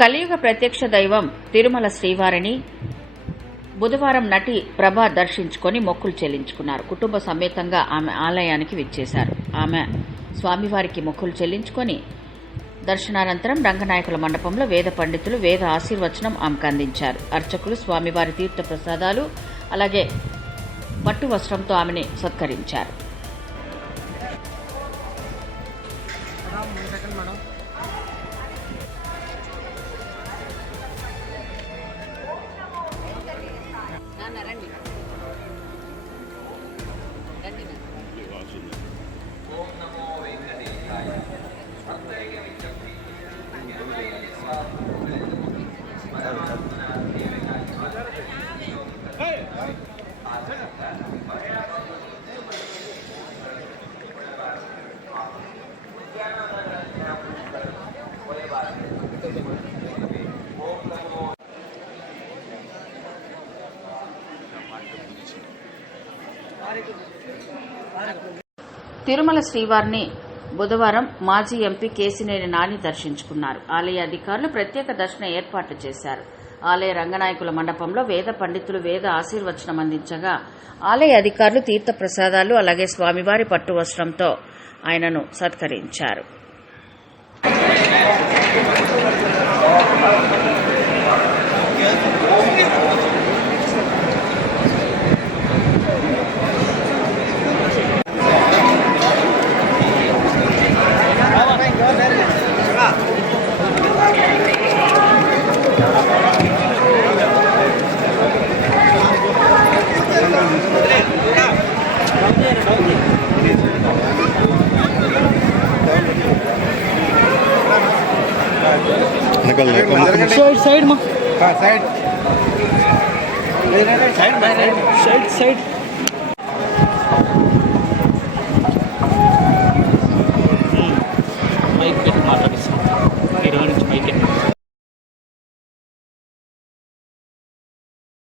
కలియుగ ప్రత్యక్ష దైవం తిరుమల శ్రీవారిని బుధవారం నటి ప్రభ దర్శించుకొని మొక్కులు చెల్లించుకున్నారు. కుటుంబ సమేతంగా ఆమె ఆలయానికి విచ్చేశారు. ఆమె స్వామివారికి మొక్కులు చెల్లించుకొని దర్శనానంతరం రంగనాయకుల మండపంలో వేద పండితులు వేద ఆశీర్వచనం ఆమెకు అందించారు. అర్చకులు స్వామివారి తీర్థ ప్రసాదాలు అలాగే పట్టు వస్త్రంతో ఆమెని సత్కరించారు. తిరుమల శ్రీవారిని బుధవారం మాజీ ఎంపీ కేశినేని నాని దర్శించుకున్నారు. ఆలయ అధికారులు ప్రత్యేక దర్శన ఏర్పాట్లు చేశారు. ఆలయ రంగనాయకుల మండపంలో వేద పండితులు వేద ఆశీర్వచనం అందించగా ఆలయ అధికారులు తీర్థ ప్రసాదాలు అలాగే స్వామివారి పట్టు వస్త్రంతో ఆయనను సత్కరించారు. Side side